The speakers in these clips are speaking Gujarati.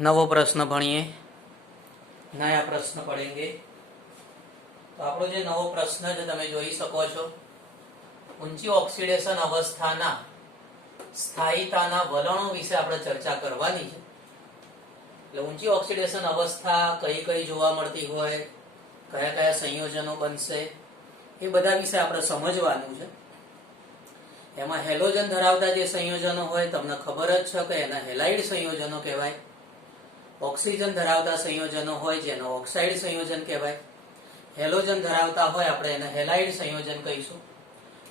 नवो प्रश्न भणिए। नया प्रश्न पढ़ेंगे। तो आपणो जे नवो प्रश्न जे तमे जोई शको छो, ऊंची ऑक्सिडेशन अवस्थाना स्थायिताना वलणो विશે આપણે ચર્ચા કરવાની છે। એટલે ઊંચી ઓક્સિડેશન અવસ્થા કઈ કઈ જોવા મળતી હોય, કયા કયા સંયોજનો બનશે, એ બધા વિશે આપણે સમજવાનું છે। એમાં હેલોજન ધરાવતા જે સંયોજનો હોય તમને ખબર જ છે કે એના હેલાઇડ સંયોજનો કહેવાય। ઓક્સિજન ધરાવતા સંયોજનો હોય જેનો ઓક્સાઇડ સંયોજન કહેવાય। હેલોજન ધરાવતા હોય આપણે એને હેલાઇડ સંયોજન કહીશું।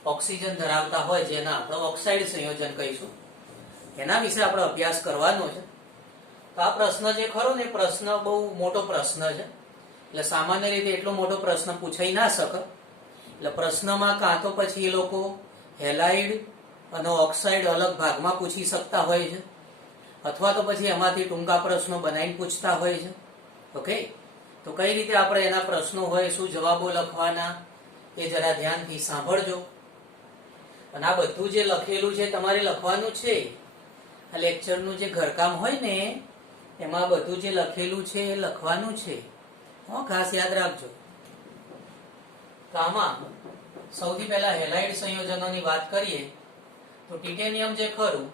ઓક્સિજન ધરાવતા હોય જેના આપણે ઓક્સાઇડ સંયોજન કહીશું। એના વિશે આપણે અભ્યાસ કરવાનો છે। તો આ પ્રશ્ન જે ખરો ને પ્રશ્ન બહુ મોટો પ્રશ્ન છે। એટલે સામાન્ય રીતે એટલો મોટો પ્રશ્ન પૂછાઈ ના શકે। એટલે પ્રશ્નમાં કાં તો પછી એ લોકો હેલાઇડ અને ઓક્સાઇડ અલગ ભાગમાં પૂછી શકતા હોય છે, અથવા તો પછી એમાંથી ટૂંકા પ્રશ્નો બનાવીને પૂછતા હોય છે। ઓકે, તો કઈ રીતે આપણે એના પ્રશ્નો હોય, શું જવાબો લખવાના, એ જરા ધ્યાનથી સાંભળજો। અને આ બધું જે લખેલું છે તમારે લખવાનું છે। આ લેક્ચરનું જે ઘરકામ હોય ને એમાં બધું જે લખેલું છે એ લખવાનું છે, ખાસ યાદ રાખજો। તો આમાં સૌથી પહેલા હેલાઇડ સંયોજનોની વાત કરીએ તો ટિટેનિયમ જે ખરું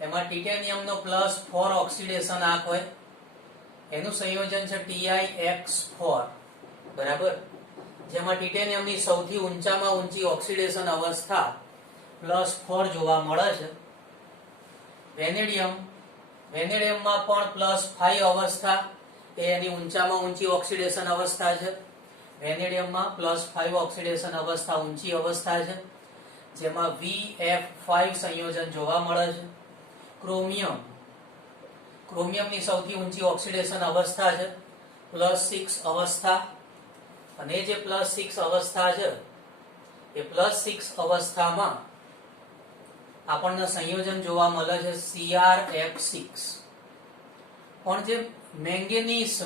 એમાં ટિટેનિયમનો +4 ઓક્સિડેશન આંક હોય, એનું સંયોજન છે TiX4 બરાબર, જેમાં ટિટેનિયમની સૌથી ઊંચામાં ઊંચી ઓક્સિડેશન અવસ્થા +4 જોવા મળે છે। વેનેડિયમમાં પણ +5 અવસ્થા એ એની ઊંચામાં ઊંચી ઓક્સિડેશન અવસ્થા છે। વેનેડિયમમાં +5 ઓક્સિડેશન અવસ્થા ઊંચી અવસ્થા છે, જેમાં VF5 સંયોજન જોવા મળે છે। ક્રોમિયમની સૌથી ઊંચી ઓક્સિડેશન અવસ્થા છે +6 અવસ્થા, અને જે +6 અવસ્થા છે એ +6 અવસ્થામાં આપણને સંયોજન જોવા મળે છે CrF6। પણ જે મેંગેનીઝ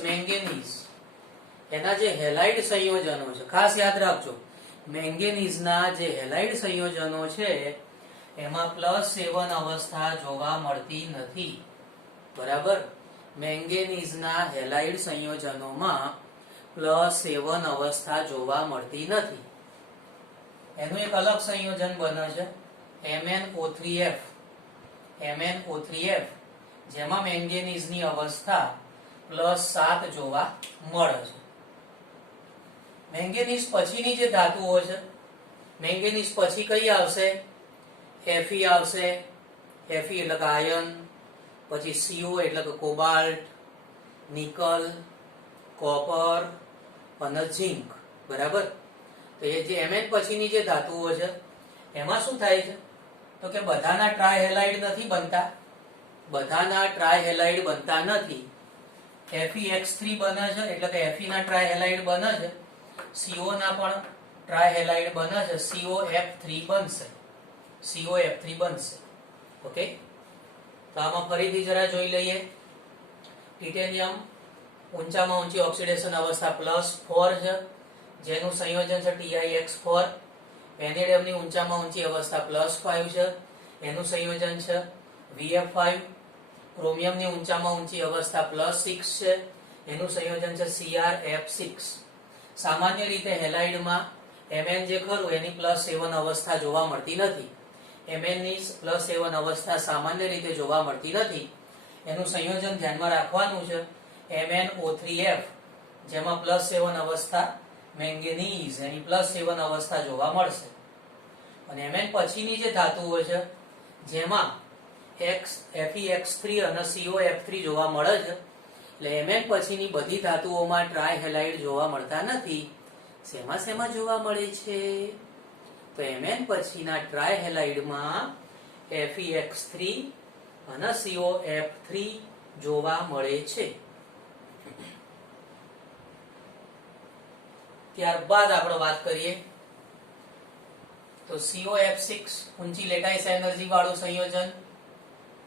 એના જે હેલાઇડ સંયોજનો છે, ખાસ યાદ રાખજો, મેંગેનીઝના જે હેલાઇડ સંયોજનો છે એમાં +7 અવસ્થા જોવા મળતી નથી બરાબર। મેંગેનીઝના હેલાઇડ સંયોજનોમાં +7 અવસ્થા જોવા મળતી નથી। એનું એક અલગ સંયોજન બને છે MnO3F, જેમાં મેંગેનીઝની અવસ્થા +7 જોવા મળે છે। મેંગેનીઝ પછીની જે ધાતુઓ છે, મેંગેનીઝ પછી કઈ આવશે? Fe આવશે, Fe એટલે કે આયર્ન, પછી CO એટલે કે કોબાલ્ટ, નિકલ, કોપર અને ઝિંક બરાબર। તો એ જે Mn પછીની જે ધાતુઓ છે એમાં શું થાય છે તો કે બધાના ટ્રાયહેલાઇડ નથી બનતા, બનતા નથી। FeX3 બને છે એટલે કે Fe ના ટ્રાયહેલાઇડ બને છે, CO ના પણ ટ્રાયહેલાઇડ બને છે, COF3 બનશે। ઓકે, તો આમાં ફરીથી જરા જોઈ લઈએ। ટિટેનિયમ ઊંચામાં ઊંચી ઓક્સિડેશન અવસ્થા +4 છે, જેનું સંયોજન છે TiX4। વેનેડિયમની ઊંચામાં ઊંચી અવસ્થા +5 છે, એનું સંયોજન છે VF5। ક્રોમિયમની ઊંચામાં ઊંચી અવસ્થા +6 છે, એનું સંયોજન છે CrF6। સામાન્ય રીતે હેલાઇડમાં Mn જે ખરું એની +7 અવસ્થા જોવા મળતી નથી। Mn ની +7 અવસ્થા સામાન્ય રીતે જોવા મળતી નથી। એનું સંયોજન ધ્યાનમાં રાખવાનું છે MnO3F, જેમાં +7 અવસ્થા મેંગેનીઝ એની +7 અવસ્થા જોવા મળશે। અને Mn પછીની જે ધાતુઓ છે જેમાં FeX3 અને COF3 જોવા મળે છે, એટલે Mn પછીની બધી ધાતુઓમાં ટ્રાયહેલાઇડ જોવા મળતા નથી। શેમાં જોવા મળે છે? તો Mn પછીના ટ્રાયહેલાઇડમાં FeX3 અને COF3 જોવા મળે છે। ત્યારબાદ આપણે વાત કરીએ તો COF6 ઊંચી લેટાઇસ એનર્જી વાળું સંયોજન,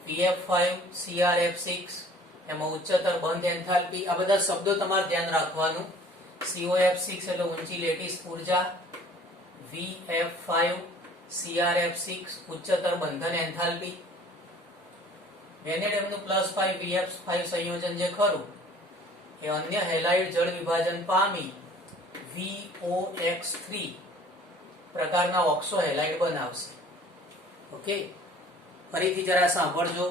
VF5 CrF6 એમાં ઉચ્ચતર બંધ એન્થાલ્પી, આ બધા શબ્દો તમારે ધ્યાન રાખવાનું। COF6 એટલે ઊંચી લેટિસ ઉર્જા, VF5 CrF6 ઉચ્ચતર બંધન એન્થાલ્પી। વેનેડિયમનું +5 VF5 સંયોજન જે ખરું એ અન્ય હેલાઇડ જળ વિભાજન પામી VOX3 પ્રકારના ઓક્સો હેલાઇડ બનાવશે. ઓકે, ફરીથી જરા સાંભળજો.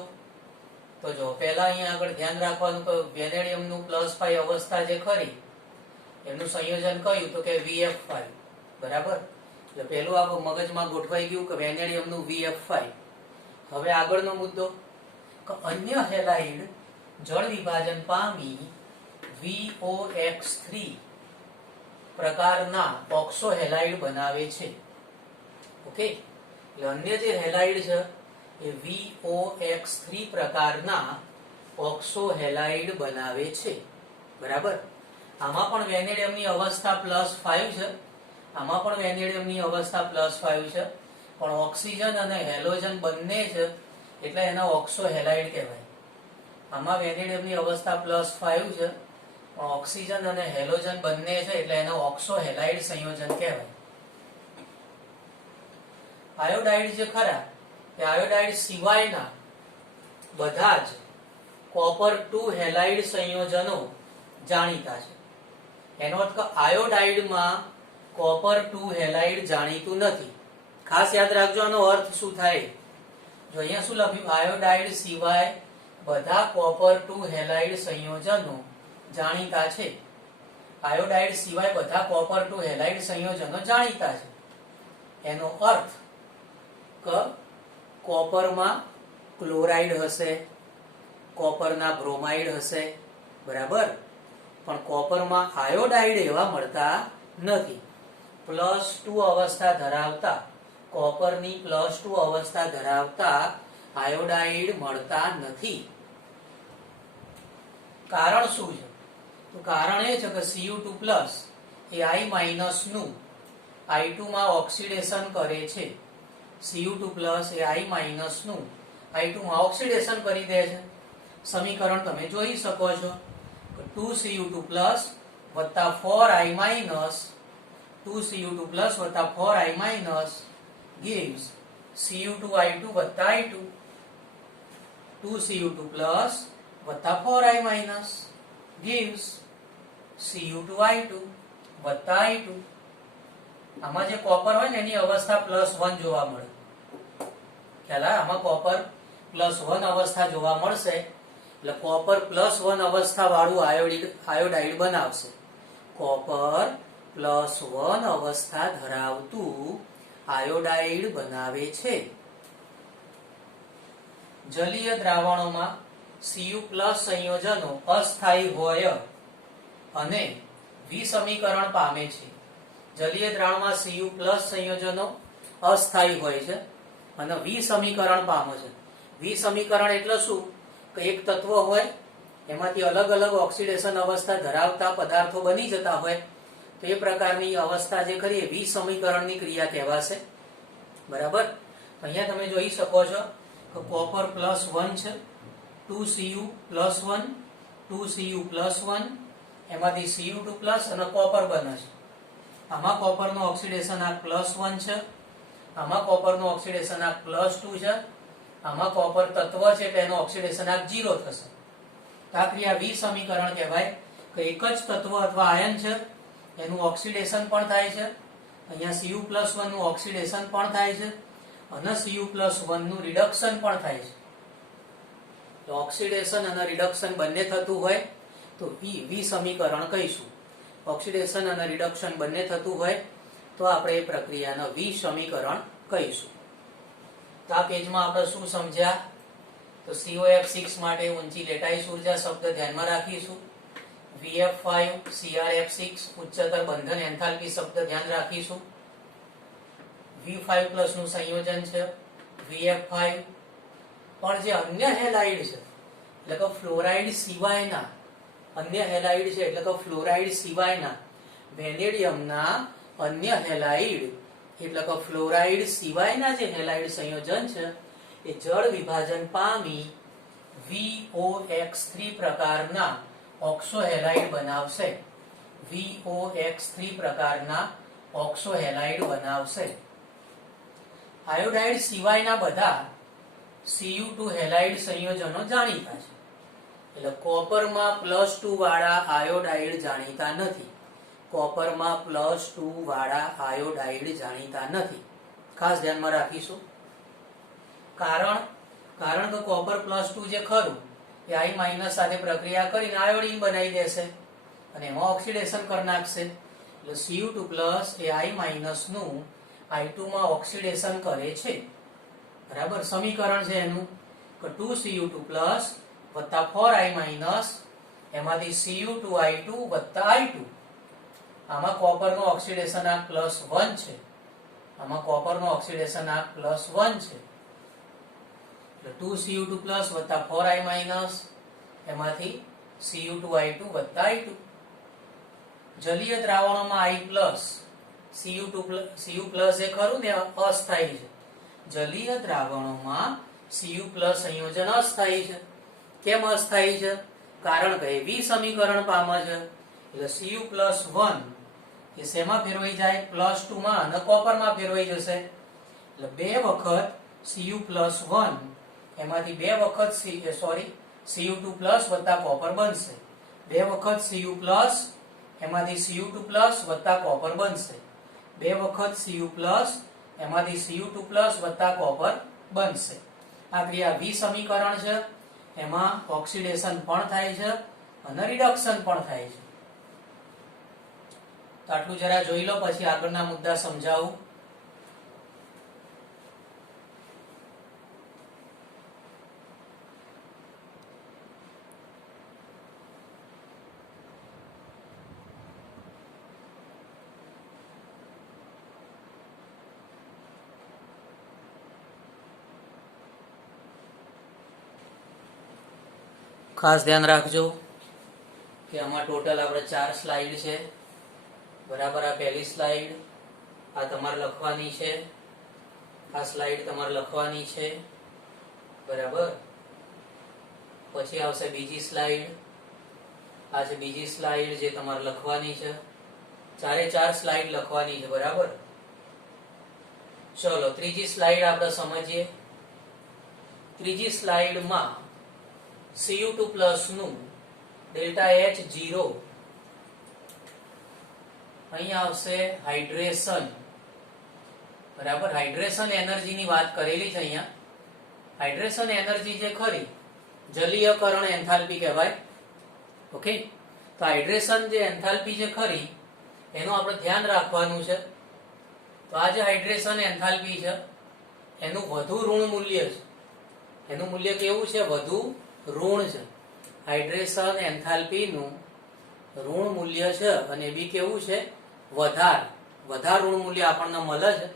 તો જો પહેલા અહીંયા આગળ ધ્યાન રાખવાનું કે વેનેડિયમનું +5 અવસ્થા જે ખરી એનું સંયોજન કયું તો કે VF5, બરાબર. એટલે પહેલું આ મગજમાં ગોઠવાઈ ગયું કે વેનેડિયમનું VF5. હવે આગળનો મુદ્દો કે અન્ય હેલાઇડ જળ વિભાજન પામી VOX3 પ્રકારના ઓક્સો હેલાઇડ બનાવે છે. ઓકે, એટલે અન્ય જે હેલાઇડ છે એ VOX3 પ્રકારના ઓક્સો હેલાઇડ બનાવે છે, બરાબર. આમાં પણ વેનેડિયમની અવસ્થા +5 છે, આમાં પણ વેનેડિયમની અવસ્થા +5 છે, પણ ઓક્સિજન અને હેલોજન બંને છે એટલે એના ઓક્સો હેલાઇડ કહેવાય. આમાં વેનેડિયમની અવસ્થા +5 છે, પણ ઓક્સિજન અને હેલોજન બંને છે એટલે એનો ઓક્સો હેલાઇડ સંયોજન કહેવાય. આયોડાઇડ જે ખરા એ આયોડાઇડ સિવાયના બધા જ copper-2 હેલાઇડ સંયોજનો જાણીતા છે. એનો અર્થ કે આયોડાઇડમાં copper-2 હેલાઇડ જાણીતું નથી. ખાસ યાદ રાખજો આનો અર્થ શું થાય. જો અહીંયા શું લખ્યું, આયોડાઇડ સિવાય બધા copper-2 હેલાઇડ સંયોજનો જાણીતા છે. આયોડાઇડ સિવાય બધા copper-2 હેલાઇડ સંયોજનો જાણીતા છે. એનો અર્થ કે કોપરમાં ક્લોરાઇડ હશે, કોપરના બ્રોમાઇડ હશે, બરાબર. પણ કોપરમાં આયોડાઇડ એવા મળતા નથી. +2 અવસ્થા ધરાવતા કોપરની +2 અવસ્થા ધરાવતા આયોડાઇડ મળતા નથી. કારણ શું છે? તો કારણ એ છે કે Cu2+ એ I- નું I2 માં ઓક્સિડેશન કરે છે. Cu2+ એ I- નું I2 માં ઓક્સિડેશન કરી દે છે. સમીકરણ તમે જોઈ શકો છો કે 2Cu2+ વત્તા 4I- 2Cu2+ વત્તા 4I- gives Cu2I2 વત્તા I2. 2Cu2+ વત્તા 4I- gives Cu2I2 વત્તા I2. આમાં જે કોપર હોય ને એની અવસ્થા +1 જોવા મળે. ખ્યાલ આવે? આમાં કોપર +1 અવસ્થા જોવા મળશે એટલે કોપર +1 અવસ્થા વાળું આયોડાઇડ બનાવશે. કોપર +1 અવસ્થા ધરાવતું આયોડાઇડ બનાવે છે. જલીય દ્રાવણોમાં Cu+ સંયોજનો અસ્થાયી હોય અને વિસમીકરણ પામે છે. જલીય દ્રાવણમાં Cu+ સંયોજનો અસ્થાયી હોય છે અને વિસમીકરણ પામે છે. વિસમીકરણ એટલે શું કે એક તત્વ હોય એમાંથી અલગ અલગ ઓક્સિડેશન અવસ્થા ધરાવતા પદાર્થો બની જતા હોય તો એ પ્રકારની અવસ્થા જે ખરી એ વિસમીકરણની ક્રિયા કહેવાશે, બરાબર. અહીંયા તમે જોઈ શકો છો કે કોપર +1 છે, 2Cu+1, 2Cu+1, એમાંથી Cu2+ અને કોપર બને છે. આમાં કોપરનું ઓક્સિડેશન આ +1 છે, આમાં કોપરનું ઓક્સિડેશન આ +2 છે, આમાં કોપર તત્વ છે એટલે એનું ઓક્સિડેશન આ 0 થશે. તો આ ક્રિયા વિસમીકરણ કહેવાય કે એક જ તત્વ અથવા આયન છે એનું ઓક્સિડેશન પણ થાય છે. અહીંયા Cu+1 નું ઓક્સિડેશન પણ થાય છે અને Cu+1 નું રિડક્શન પણ થાય છે. તો ઓક્સિડેશન અને રિડક્શન બંને થતું હોય તો વિસમીકરણ કહીશું. ઓક્સિડેશન અને રિડક્શન બંને થતું હોય તો આપણે એ પ્રક્રિયાને વિસમીકરણ કહીશું. તો આ પેજમાં આપણે શું સમજ્યા? તો COF6 માટે ઊંચી લેટાઈસ ઉર્જા શબ્દ ધ્યાનમાં રાખીશું. VF5 CrF6 ઉચ્ચતર બંધન એન્થાલ્પી શબ્દ ધ્યાન રાખીશું. V5+ નું સંયોજન છે VF5. પણ જે અન્ય હેલાઇડ છે એટલે કે ફ્લોરાઇડ સિવાયના અન્ય હેલાઇડ છે એટલે કે ફ્લોરાઇડ સિવાયના વેનેડિયમના અન્ય હેલાઇડ એટલે કે ફ્લોરાઇડ સિવાયના જે હેલાઇડ સંયોજન છે એ જળ વિભાજન પામી VOX3 પ્રકારના ઓક્સો હેલાઇડ બનાવશે. VOX3 પ્રકારના ઓક્સો હેલાઇડ બનાવશે. આયોડાઇડ સિવાયના બધા Cu2 હેલાઇડ સંયોજનો જાણીતા છે. એટલે કોપરમાં +2 વાળા આયોડાઇડ જાણીતા નથી. કોપરમાં +2 વાળા આયોડાઇડ જાણીતા નથી. ખાસ ધ્યાનમાં રાખીશું. કારણ કે કોપર +2 જે ખરું એ I- સાથે પ્રક્રિયા કરીને આયોડીન બનાવી દેશે અને એમાં ઓક્સિડેશન કરી નાખશે. એટલે Cu2+ એ I- નું I2 માં ઓક્સિડેશન કરે છે. બરાબર. સમીકરણ છે એનું કે 2Cu2+ વત્તા 4I- એમાંથી Cu2I2 વત્તા I2. આમાં કોપરનો ઓક્સિડેશન આંક +1 છે. આમાં કોપરનો ઓક્સિડેશન આંક +1 છે. એટલે 2Cu2+ વત્તા 4I- એમાંથી Cu2I2 વત્તા I2. જલીય દ્રાવણોમાં I+, Cu+ એ ખરું ને અસ્થાયી છે. જલીય દ્રાવણોમાં Cu+ સંયોજન અસ્થાયી છે. કેમ અસ્થાયી છે? કારણ કે એ વિસમીકરણ પામે છે. એટલે Cu+1 એ શેમાં ફેરવાઈ જાય? +2 માં અને કોપરમાં ફેરવાઈ જશે. એટલે 2 વખત Cu+1 એમાંથી 2 વખત Cu2+ વત્તા કોપર બનશે. 2 વખત Cu+ એમાંથી Cu2+ વત્તા કોપર બનશે. 2 વખત Cu+ એમાંથી Cu2+ વત્તા કોપર બનશે. આ ક્રિયા વિસમીકરણ છે. એમાં ઓક્સિડેશન પણ થાય છે અને રિડક્શન પણ થાય છે. તો આટલું જરા જોઈ લો, પછી આગળના મુદ્દા સમજાવું. ખાસ ધ્યાન રાખજો કે આમાં ટોટલ આપણે 4 સ્લાઇડ છે. બરાબર. આ પહેલી સ્લાઇડ આ તમારે લખવાની છે. આ સ્લાઇડ તમારે લખવાની છે. બરાબર. પછી આવશે બીજી સ્લાઇડ. આ છે બીજી સ્લાઇડ જે તમારે લખવાની છે. 4 સ્લાઇડ લખવાની છે. બરાબર. ચલો ત્રીજી સ્લાઇડ આપણે સમજીએ. ત્રીજી સ્લાઇડમાં Cu2+ નું ΔH0 અહીંયા આવશે હાઇડ્રેશન. બરાબર. હાઇડ્રેશન એનર્જીની વાત કરેલી છે અહીંયા. હાઇડ્રેશન એનર્જી જે ખરી જલીયકરણ એન્થાલ્પી કહેવાય. ઓકે. તો હાઇડ્રેશન જે એન્થાલ્પી જે ખરી એનું આપણે ધ્યાન રાખવાનું છે. તો આ જે હાઇડ્રેશન એન્થાલ્પી છે એનું વધુ ઋણ મૂલ્ય છે. એનું મૂલ્ય કેવું છે? વધુ ઋણ છે. હાઇડ્રેશન એન્થાલ્પીનું ઋણ મૂલ્ય છે અને બી કેવું છે? વધારે ઋણ મૂલ્ય આપણને મળે છે.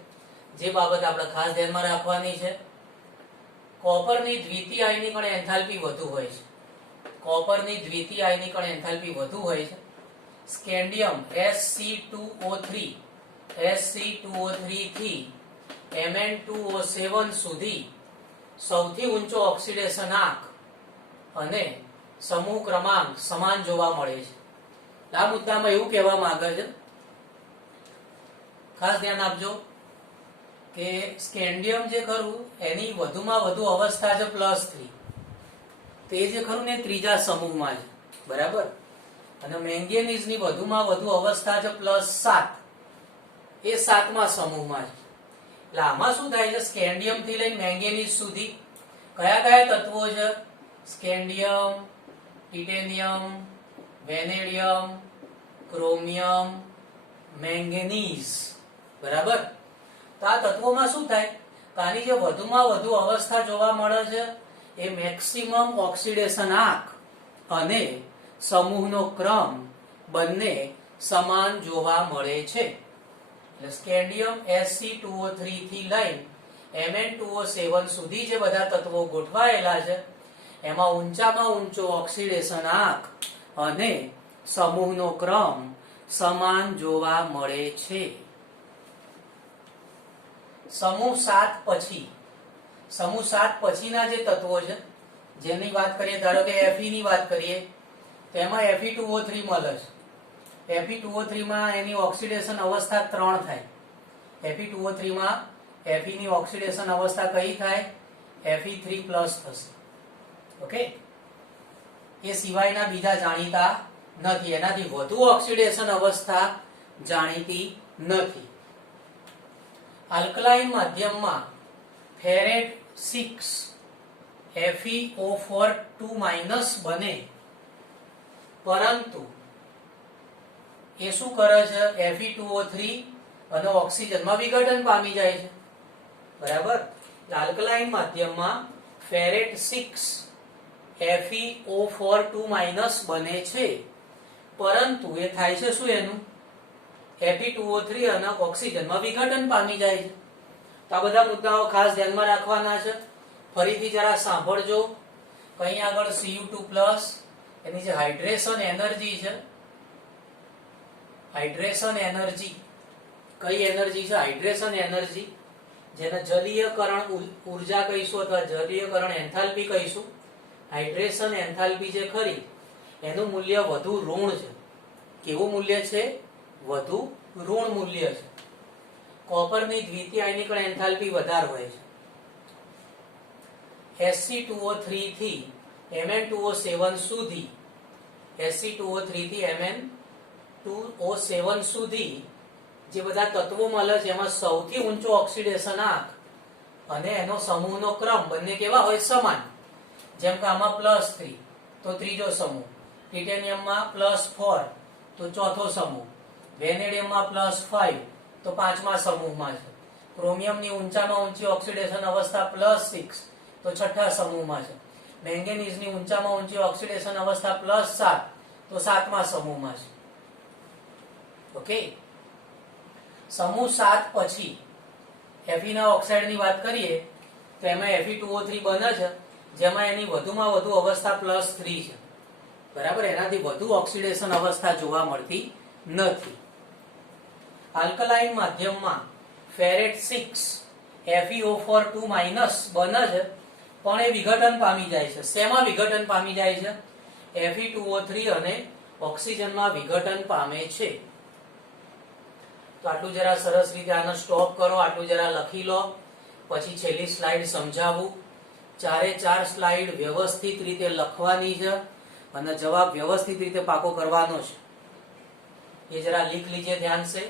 જે બાબત આપણે ખાસ ધ્યાનમાં રાખવાની છે. કોપરની દ્વિતીય આયનીકરણ એન્થાલ્પી વધુ હોય છે. કોપરની દ્વિતીય આયનીકરણ એન્થાલ્પી વધુ હોય છે. સ્કેન્ડિયમ Sc2O3 થી Mn2O7 સુધી સૌથી ઊંચો ઓક્સિડેશન આંક અને સમૂહ ક્રમાંક સમાન જોવા મળે છે. આ મુદ્દામાં એવું કહેવા માંગે છે, ખાસ ધ્યાન આપજો કે સ્કેન્ડિયમ જે ખરું એની વધુમાં વધુ અવસ્થા છે +3. તે જે ખરું ને ત્રીજા સમૂહમાં છે. બરાબર. અને મેંગેનીઝની વધુમાં વધુ અવસ્થા છે +7. એ 7મા સમૂહમાં છે. એટલે આમાં શું થાય છે? સ્કેન્ડિયમ થી લઈને મેંગેનીઝ સુધી કયા કયા તત્વો છે? Scandium, titanium, vanadium, chromium, manganese. બરાબર. તો આ તત્વોમાં શું થાય? આની જે વધુમાં વધુ અવસ્થા જોવા મળે છે એ મેક્સિમમ ઓક્સિડેશન આંક અને સમૂહનો ક્રમ બંને સમાન જોવા મળે છે. એટલે સ્કેન્ડિયમ Sc2O3 થી લઈને Mn2O7 સુધી જે બધા તત્વો ગોઠવાયેલા છે એમાં ઊંચામાં ઊંચો ઓક્સિડેશન આંક અને સમૂહનો ક્રમ સમાન જોવા મળે છે. સમૂહ 7 પછીના જે તત્વો છે જેની વાત કરીએ, ધારો કે Fe ની વાત કરીએ તો એમાં Fe2O3 મળે છે. Fe2O3 માં એની ઓક્સિડેશન અવસ્થા 3 થાય. Fe2O3 માં Fe ની ઓક્સિડેશન અવસ્થા કઈ થાય? Fe3+ થશે. ઓકે, એ સિવાયના બીજા જાણીતા નથી, એનાથી વધુ ઓક્સિડેશન અવસ્થા જાણીતી નથી. આલ્કલાઇન માધ્યમમાં ફેરેટ 6 FeO4 બને, પરંતુ એ શું કરે છે? Fe2O3 અને ઓક્સિજનમાં વિઘટન પામી જાય છે. બરાબર, આલ્કલાઇન માધ્યમમાં ફેરેટ 6 FeO4 બને છે, પરંતુ એ થાય છે શું? એનું Fe2O3 અને ઓક્સિજનમાં વિઘટન પામી જાય છે. તો આ બધા મુદ્દાઓ ખાસ ધ્યાનમાં રાખવાના છે. ફરીથી જરા સાંભળજો. કઈ આગળ Cu2+, એની જે હાઇડ્રેશન એનર્જી છે, હાઇડ્રેશન એનર્જી, કઈ એનર્જી છે? હાઇડ્રેશન એનર્જી, જેને જલીયકરણ ઉર્જા કહીશું અથવા જલીયકરણ એન્થાલ્પી કહીશું. હાઇડ્રેશન એન્થાલ્પી જે ખરી એનું મૂલ્ય વધુ ઋણ છે. કેવું મૂલ્ય છે? વધુ ઋણ મૂલ્ય છે. કોપરની દ્વિતીય આયનીકરણ એન્થાલ્પી વધારે હોય છે. Sc2O3 થી Mn2O7 સુધી, Sc2O3 થી Mn2O7 સુધી જે બધા તત્વો મળે છે એમાં સૌથી ઊંચો ઓક્સિડેશન આંક અને એનો સમૂહનો ક્રમ બંને કેવા હોય? સમાન. જેમ કે આમાં +3 તો ત્રીજો સમૂહ, ટિટેનિયમમાં +4 તો ચોથો સમૂહ, વેનેડિયમમાં +5 તો પાંચમા સમૂહમાં છે. ક્રોમિયમની ઊંચામાં ઊંચી ઓક્સિડેશન અવસ્થા +6 તો છઠ્ઠા સમૂહમાં છે. મેંગેનીઝની ઊંચામાં ઊંચી ઓક્સિડેશન અવસ્થા +7 તો સાતમા સમૂહમાં છે. ઓકે, સમૂહ 7 પછી Feના ઓક્સાઇડની વાત કરીએ તો એમાં Fe2O3 બને છે, જેમાં એની વધુમાં વધુ અવસ્થા +3 છે. બરાબર, એનાથી વધુ ઓક્સિડેશન અવસ્થા જોવા મળતી નથી. આલ્કલાઇન માધ્યમમાં ફેરેટ 6 FeO4 બને છે, પણ એ વિઘટન પામી જાય છે. શેમાં વિઘટન પામી જાય છે? Fe2O3 અને ઓક્સિજનમાં વિઘટન પામે છે. તો આટલું જરા સરસ રીતે આને સ્ટોપ કરો, આટલું જરા લખી લો, પછી છેલ્લી સ્લાઇડ સમજાવું. 4 સ્લાઇડ વ્યવસ્થિત રીતે લખવાની છે અને જવાબ વ્યવસ્થિત રીતે પાકો કરવાનો છે. ये जरा लिख लीजिए ध्यान से.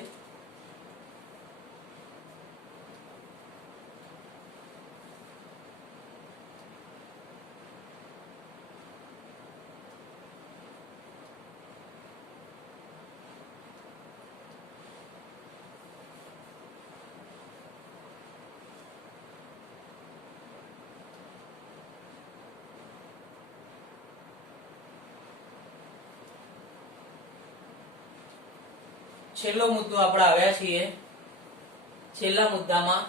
છેલ્લો મુદ્દો આપણે આવ્યા છીએ. છેલ્લા મુદ્દામાં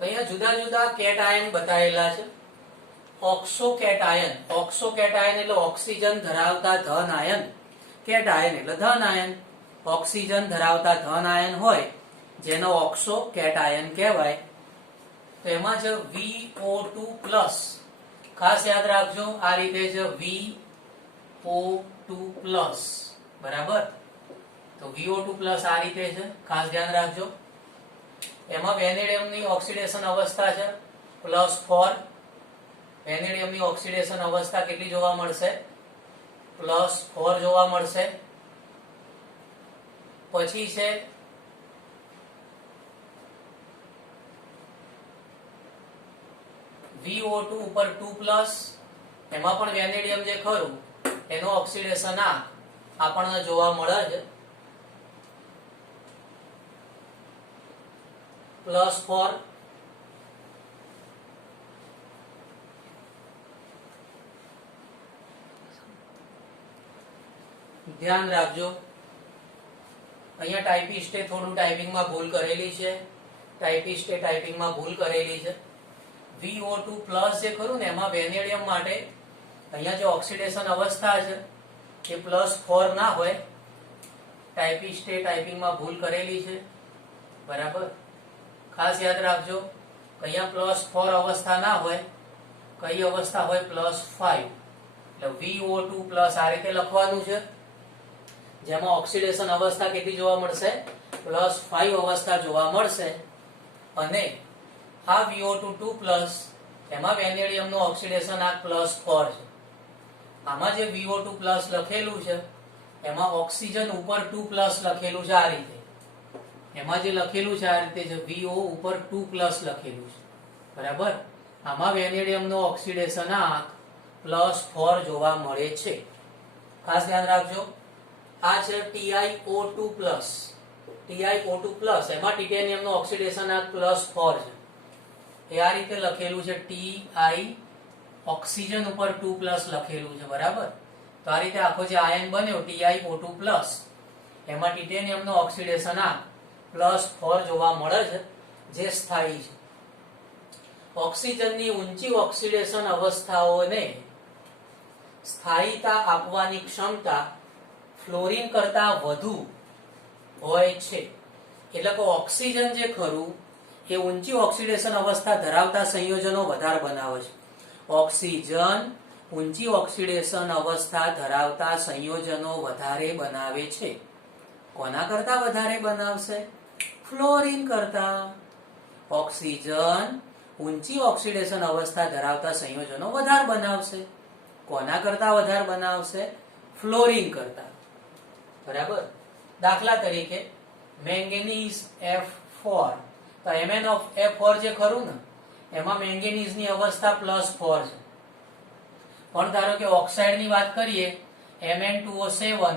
અહીંયા જુદા જુદા કેટઆયન બતાવેલા છે. ઓક્સો કેટઆયન, ઓક્સો કેટઆયન એટલે ઓક્સિજન ધરાવતા ધન આયન, કેટઆયન એટલે ધન આયન. ઓક્સિજન ધરાવતા ધન આયન હોય જેનો ઓક્સો કેટઆયન કહેવાય. તો એમાં છે VO2+. ખાસ યાદ રાખજો, આ રીતે છે VO2+. બરાબર, તો VO2+ આ રીતે છે, ખાસ ધ્યાન રાખજો. એમાં વેનેડિયમની ઓક્સિડેશન અવસ્થા છે +4. વેનેડિયમની ઓક્સિડેશન અવસ્થા કેટલી જોવા મળશે? +4 જોવા મળશે. પછી છે VO2 ઉપર 2+. એમાં પણ વેનેડિયમ જે ખરું એનો ઓક્સિડેશન આ આપણને જોવા મળે છે +4. ધ્યાન રાખજો, અહીંયા ટાઈપિસ્ટે થોડું ટાઈપિંગમાં ભૂલ કરેલી છે. VO2+ જે ખરું ને એમાં વેનેડિયમ માટે અહીંયા જે ઓક્સિડેશન અવસ્થા છે એ +4 ના હોય. ટાઈપિસ્ટે ટાઈપિંગમાં ભૂલ કરેલી છે. બરાબર, ખાસ યાદ રાખજો, અહીંયા +4 અવસ્થા ના હોય. કઈ અવસ્થા હોય? +5. એટલે VO2+ આ રીતે લખવાનું છે, જેમાં ઓક્સિડેશન અવસ્થા કેટલી જોવા મળશે? +5 અવસ્થા જોવા મળશે અને આ VO2 2+ એમાં વેનેડિયમનું ઓક્સિડેશન આંક +4 છે. આમાં જે VO2+ લખેલું છે એમાં ઓક્સિજન ઉપર 2+ લખેલું છે આ રીતે. એમાં જે લખેલું છે આ રીતે છે VO ઉપર 2+ લખેલું છે. બરાબર. આમાં વેનેડિયમનો ઓક્સિડેશન આંક +4 જોવા મળે છે. ખાસ ધ્યાન રાખજો. આ છે TiO2+. TiO2+ એમાં ટિટેનિયમનો ઓક્સિડેશન આંક +4 છે. એ આ રીતે લખેલું છે Ti ઓક્સિજન ઉપર 2+ લખેલું છે. બરાબર. તો આ રીતે આખો જે આયન બન્યો TiO2+ એમાં ટિટેનિયમનો ઓક્સિડેશન આંક +4 જોવા મળે છે જે સ્થાયી છે. ઓક્સિજનની ઊંચી ઓક્સિડેશન અવસ્થાઓને સ્થાયીતા આપવાની ક્ષમતા ફ્લોરિન કરતા વધુ હોય છે. એટલે કે ઓક્સિજન જે ખરું એ ઊંચી ઓક્સિડેશન અવસ્થા ધરાવતા સંયોજનો વધારે બનાવે છે. ઓક્સિજન ઊંચી ઓક્સિડેશન અવસ્થા ધરાવતા સંયોજનો વધારે બનાવે છે. કોના કરતા વધારે બનાવશે? ફ્લોરિન કરતા. ઓક્સિજન ઊંચી ઓક્સિડેશન અવસ્થા ધરાવતા સંયોજનો વધારે બનાવશે. કોના કરતા વધારે બનાવશે? ફ્લોરિન કરતા. બરાબર. દાખલા તરીકે મેંગેનીઝ F4, તો MnF4 જે ખરું ને એમાં મેંગેનીઝની અવસ્થા +4 છે. પણ ધારો કે ઓક્સાઇડની વાત કરીએ Mn2O7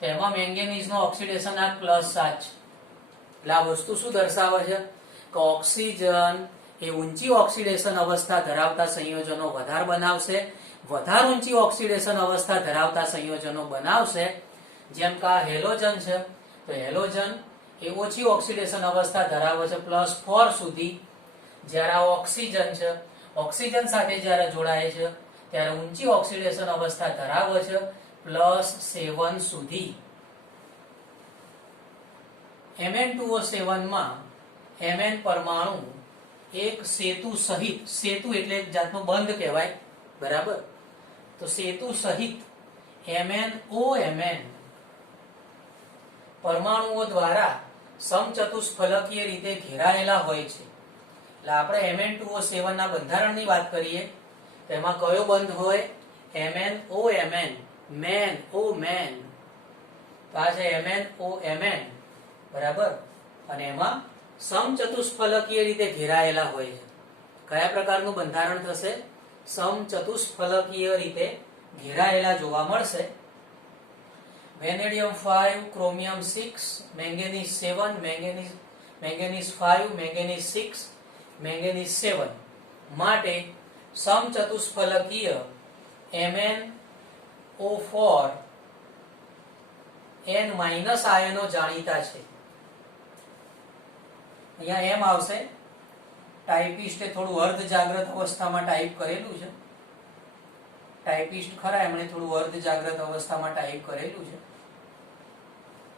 તો એમાં મેંગેનીઝનો ઓક્સિડેશન આંક +7 છે. એટલે આ વસ્તુ શું દર્શાવે છે કે ઓક્સિજન એ ઊંચી ઓક્સિડેશન અવસ્થા ધરાવતા સંયોજનો વધારે બનાવશે. વધારે ઊંચી ઓક્સિડેશન અવસ્થા ધરાવતા સંયોજનો બનાવશે. જેમ કે આ હેલોજન છે તો હેલોજન એ ઓછી ઓક્સિડેશન અવસ્થા ધરાવે છે +4 સુધી. જ્યારે આ ઓક્સિજન છે ઓક્સિજન સાથે જ્યારે જોડાય છે ત્યારે ઊંચી ઓક્સિડેશન અવસ્થા ધરાવે છે +7 સુધી. Mn2O7 માં Mn પરમાણુ એક સેતુ સહિત, સેતુ એટલે એક જાતનો બંધ કહેવાય. બરાબર. તો સેતુ સહિત MnOMn પરમાણુઓ દ્વારા સમચતુષ્ફલકીય રીતે ઘેરાયેલા હોય છે. એટલે આપણે Mn2O7 ના બંધારણની વાત કરીએ તો એમાં કયો બંધ હોય? MnOMn. મેન ઓ મેન. તો આ છે MnOMn. બરાબર. અને એમાં સમચતુષ્ફલકીય રીતે ઘેરાયેલા હોય છે. કયા પ્રકારનું બંધારણ થશે? સમચતુષ્ફલકીય રીતે ઘેરાયેલા જોવા મળશે. Vanadium 5, chromium 6, manganese 7, manganese 5, manganese 6, manganese 7 માટે સમચતુષ્ફલકીય MnO4 N- આયનો જાણીતા છે. અહીંયા એમ આવશે. ટાઈપિસ્ટે થોડું અર્ધ જાગ્રત અવસ્થામાં ટાઈપ કરેલું છે. ટાઈપિસ્ટ ખરા એમણે થોડું અર્ધ જાગ્રત અવસ્થામાં ટાઈપ કરેલું છે.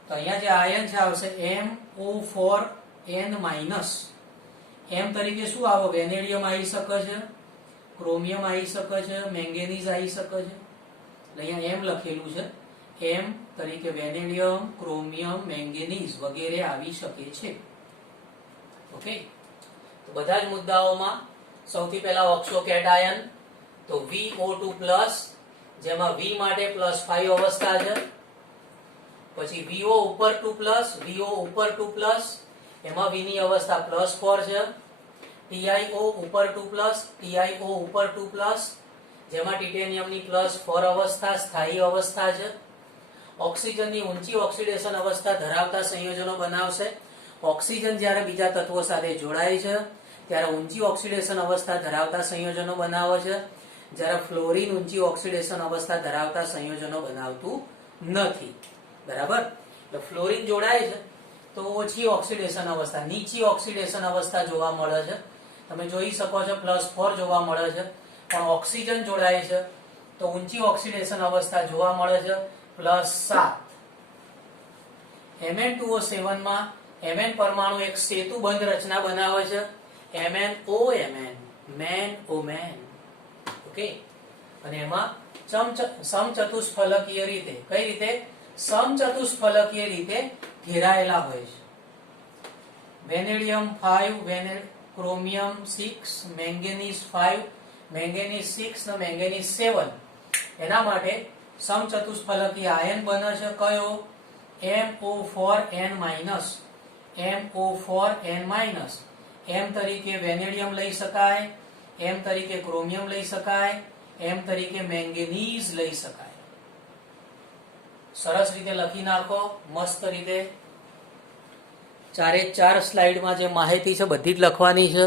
તો અહીંયા જે આયન છે આવશે MO4 N-. એમ તરીકે શું આવે? વેનેડિયમ આવી શકે છે, ક્રોમિયમ આવી શકે છે, મેંગેનીઝ આવી શકે છે. એટલે અહીંયા એમ લખેલું છે. એમ તરીકે વેનેડિયમ, ક્રોમિયમ, મેંગેનીઝ વગેરે આવી શકે છે. ઓકે. તો બધા જ મુદ્દાઓમાં સૌથી પહેલા ઓક્સો કેટાયન તો VO2+ જેમાં V માટે +5 અવસ્થા છે. પછી VO ઉપર 2+ એમાં V ની અવસ્થા +4 છે. TiO ઉપર 2+, TiO ઉપર 2+ જેમાં ટિટેનિયમની +4 અવસ્થા સ્થાયી અવસ્થા છે. ઓક્સિજનની ઊંચી ઓક્સિડેશન અવસ્થા ધરાવતા સંયોજનો બનાવશે. ઓક્સિજન જ્યારે બીજા તત્વો સાથે જોડાય છે ત્યારે ઊંચી ઓક્સિડેશન અવસ્થા ધરાવતા સંયોજનો બનાવે છે. જ્યારે ફ્લોરિન ઊંચી ઓક્સિડેશન અવસ્થા ધરાવતા સંયોજનો બનાવતું નથી. બરાબર. એટલે ફ્લોરિન જોડાય છે તો ઓછી ઓક્સિડેશન અવસ્થા, નીચી ઓક્સિડેશન અવસ્થા જોવા મળે છે. તમે જોઈ શકો છો +4 જોવા મળે છે. પણ ઓક્સિજન જોડાય છે તો ઊંચી ઓક્સિડેશન અવસ્થા જોવા મળે છે +7. Mn2O7 માં Mn પરમાણુ એક સેતુબંધ રચના બનાવે છે. MnOMn. મેન ઓ મેન. ઓકે. અને એમાં સમચતુષ્ફલકીય રીતે, કઈ રીતે? સમચતુષ્ફલકીય રીતે ઘેરાયેલા હોય છે. વેનેડિયમ 5, ક્રોમિયમ 6, મેંગેનીઝ 5, મેંગેનીઝ 6 ને મેંગેનીઝ 7. એના માટે સમચતુષ્ફલકી આયન બને છે કયો? MO4N-, MO4N-. M તરીકે વેનેડિયમ લઈ શકાય, M તરીકે ક્રોમિયમ લઈ શકાય, M તરીકે મેંગેનીઝ લઈ શકાય. સરસ રીતે લખી નાખો, મસ્ત રીતે. 4 સ્લાઇડમાં જે માહિતી છે બધી જ લખવાની છે.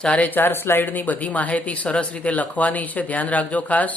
4 સ્લાઇડની બધી માહિતી સરસ રીતે લખવાની છે, ધ્યાન રાખજો ખાસ.